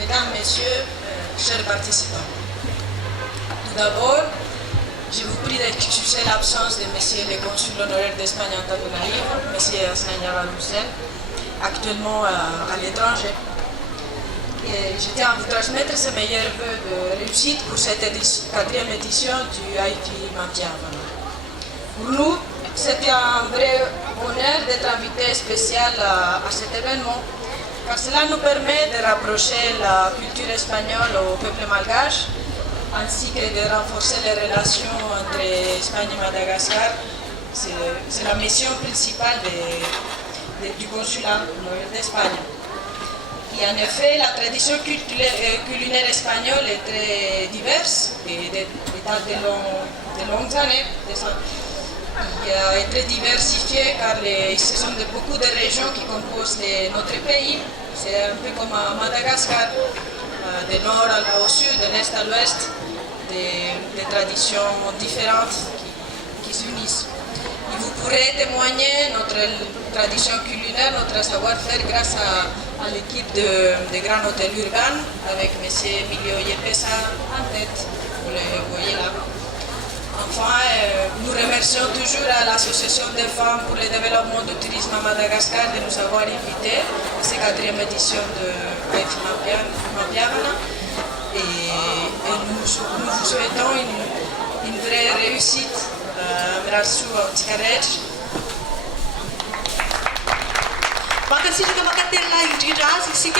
Mesdames, Messieurs, chers participants. Tout d'abord, je vous prie d'excuser l'absence de Monsieur le consul honoraire d'Espagne en Antananarivo, Monsieur Asnaniaga Roussel, actuellement à l'étranger. Et je tiens à vous transmettre ses meilleurs vœux de réussite pour cette 4e édition du IFI Mapiavana. Pour nous, c'est un vrai honneur d'être invité spécial à cet événement, car cela nous permet de rapprocher la culture espagnole au peuple malgache, ainsi que de renforcer les relations entre Espagne et Madagascar. C'est la mission principale du consulat d'Espagne. Et en effet, la tradition culinaire espagnole est très diverse et date de longues années. Est très diversifiée car ce sont beaucoup de régions qui composent notre pays. C'est un peu comme à Madagascar, du nord au sud, de l'est à l'ouest, des traditions différentes qui s'unissent. Et vous pourrez témoigner notre tradition culinaire, notre savoir-faire grâce à l'équipe de Grand Hôtel Urban avec M. Emilio Yepesa en tête, vous le voyez là. Enfin, nous remercions toujours à l'Association des femmes pour le développement du tourisme à Madagascar de nous avoir invités à cette 4e édition de IFI Mapiavana. Et nous vous souhaitons une vraie réussite. Abraço ao Tikarej. Makasih juga Mbak Katela Yudhira.